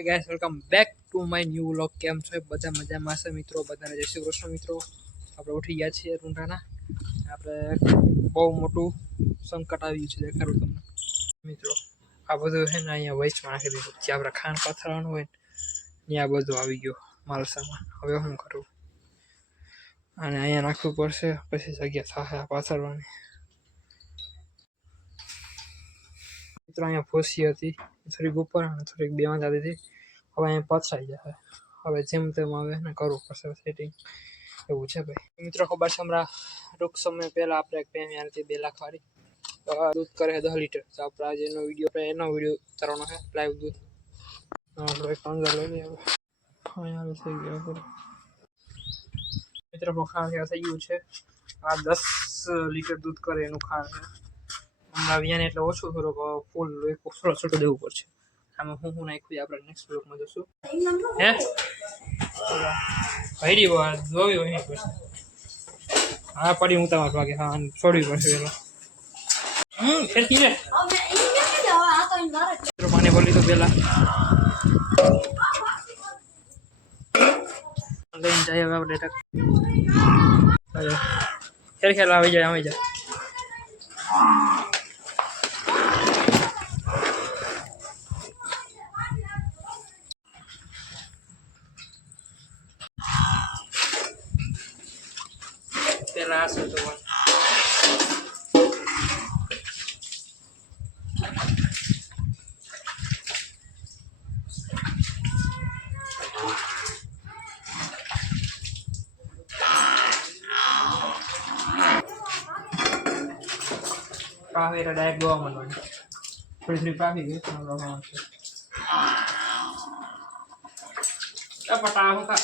Hi guys, welcome back to my new vlog. કેમ છો બધા? મજામાં છે મિત્રો? બધાને જય શ્રી કૃષ્ણ મિત્રો. આપણે ઉઠી ગયા છીએ રૂંઢાના. આપણે બહુ મોટું સંકટ આવ્યું છે, દેખાડું તમને મિત્રો. આ બધું છે ને અહીંયા વૈસમાં નાખી દીધું. જે આપણે ખાંડ પાથરવાનું હોય ને ત્યાં બધું આવી ગયું માલસામાં. હવે શું કરું? અને અહીંયા નાખવું પડશે, પછી જગ્યા થાય આ પાથરવાની. મિત્રો અહીંયા ફોસી હતી, થોડીક ઉપર અને થોડીક બેમાં જતી હતી. હવે અહીંયા પથરાઈ જાય. હવે જેમ તેમ આવે ને કરવું પડશે સેટિંગ, એવું છે ભાઈ. મિત્રો ખબર છે, હમણાં ટૂંક સમય પહેલાં આપણે એક પ્રેમી હતી 2 લાખ વાળી દૂધ કરે 10 લીટર. તો આપણે આજે એનો વિડીયો ઉતારવાનો છે, લાઈવ દૂધ. આપણે એક અંદર લઈ લઈએ. અહીંયા થઈ ગયો મિત્રો. ખાણ થઈ ગયું છે. આ 10 લીટર દૂધ કરે એનું ખાણ છે. હમણાં વ્યાને એટલે ઓછું, થોડુંક ફૂલ થોડો છોટો દેવું પડશે. આમાં હું નાખ્યું આપણે નેક્સ્ટ બ્લોકમાં જોશું. હે ભાઈ જોવી હોય નહીં પડશે. હા પડી હું તમારા ભાગે. હા છોડવી પડશે પેલા. ફેરકી ને પાણી બોલી તો પેલા લઈને જાય. હવે આપણે ખેલ ખેલ આવી જાય. પેલા હશે તો પાવેરા ડાયરેક્ટ ગોવા મળવાની. થોડી પાવી ગઈ છે. પટા હું કા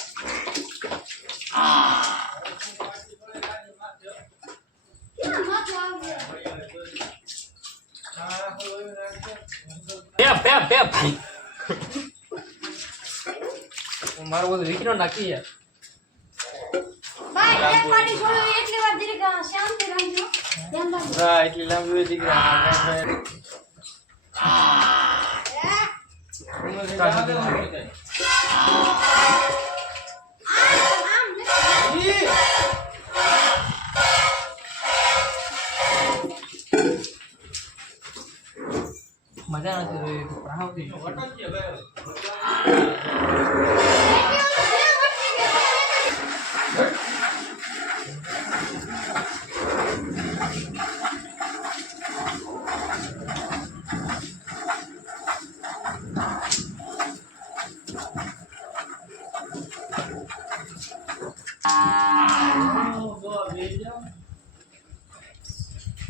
મારું બધું વિકરો નાખી યાર. એટલી લાંબી દીકરા મજા નથી.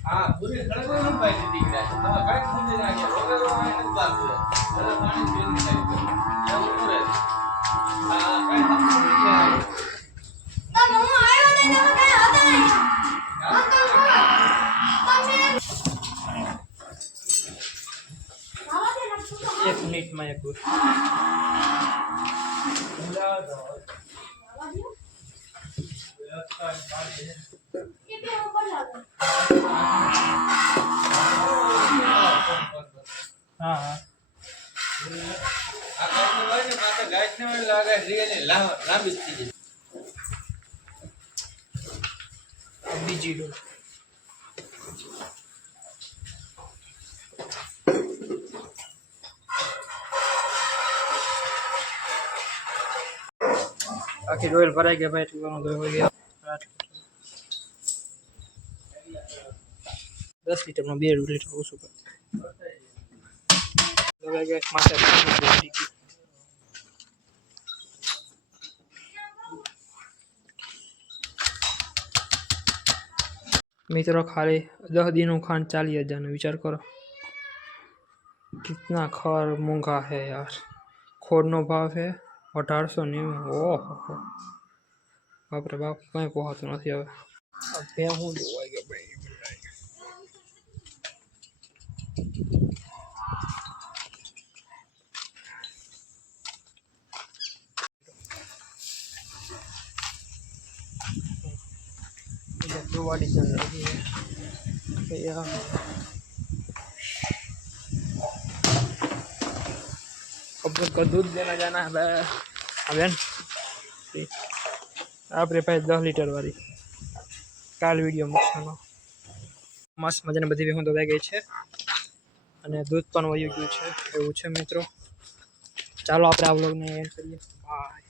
હા પૂરી ખડકો ન પાઈ દીકરા તમે કાઈ સમજી નાખે રોગેરો આને ન બાંધે એટલે પાણી પીને ખાઈ એવું કરે. હા કાઈ સમજી નાખે તો હું આવ્યો ને તમે કાઈ હતા નહીં. એક મિનિટમાં એક બીજી ડોલ. આખી ડોલ ભરાઈ ગઈ ભાઈ. ટૂંકાનો ધોઈ ગયો. 10 લીટરમાં 2 લીટર ઓછું કરે. મિત્રો ખાલી 10 दिनों खान 40,000 विचार करो कितना खर मोंघा है यार. खोड़ नो भाव है 1890. ओह बाप रे बाप, कहीं पहुंचતું નથી. હવે બે હું જોવાઈ ગયો ભાઈ. वाली चल रही है उनको दूध देना जाना है अब આપણે ભાઈ 10 લીટર વાળી કાલ વિડીયો મૂકવાનો મસ્ત મજાની બધી ભેહું દબાઈ ગઈ છે અને દૂધ પણ વહી ગયું છે એવું છે મિત્રો ચાલો આપણે આ વ્લોગને એન્ડ કરીએ બાય